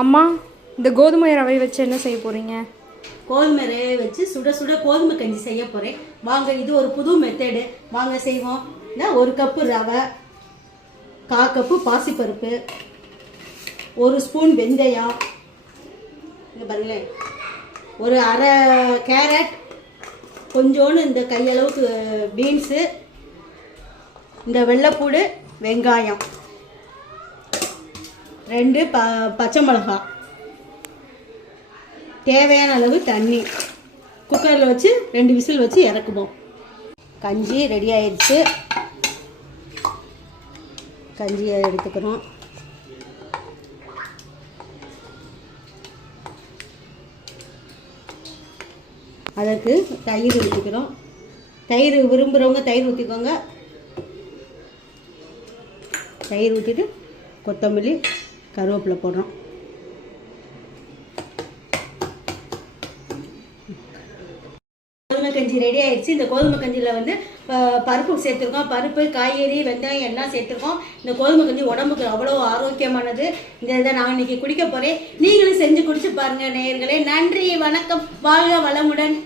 அம்மா, இந்த கோதுமை ரவை வச்சு என்ன செய்ய போகிறீங்க? கோதுமை ரவை வச்சு சுட சுட கோதுமை கஞ்சி செய்ய போகிறேன். வாங்க, இது ஒரு புது மெத்தடு. வாங்க செய்வோம். ஒரு கப்பு ரவை, 1/4 கப்பு பாசிப்பருப்பு, 1 ஸ்பூன் வெந்தயம், இங்கே பாருங்களேன், ஒரு அரை கேரட், கொஞ்சோன்னு இந்த கையளவுக்கு பீன்ஸு, இந்த வெள்ளைப்பூடு, வெங்காயம், 2 பச்சை மிளகாய், தேவையான அளவு தண்ணி, குக்கரில் வச்சு 2 விசில் வச்சு இறக்குவோம். கஞ்சி ரெடி ஆயிடுச்சு. கஞ்சியை எடுத்துக்கிறோம். அதற்கு தயிர் ஊற்றிக்கிறோம். தயிர் விரும்புகிறவங்க தயிர் ஊற்றிக்கோங்க. தயிர் ஊற்றிட்டு கொத்தமல்லி, கருவேப்பிலை போடுறோம். கோதுமை கஞ்சி ரெடி ஆயிடுச்சு. இந்த கோதுமை கஞ்சியில் பருப்பு சேர்த்துருக்கோம். பருப்பு, காய்கறி, வெங்காயம் எல்லாம் சேர்த்துருக்கோம். இந்த கோதுமை கஞ்சி உடம்புக்கு அவ்வளோ ஆரோக்கியமானது. இந்த இதை நான் இன்னைக்கு குடிக்க போகிறேன். நீங்களும் செஞ்சு குடிச்சு பாருங்கள் நேயர்களே. நன்றி, வணக்கம், வாழ்க வளமுடன்.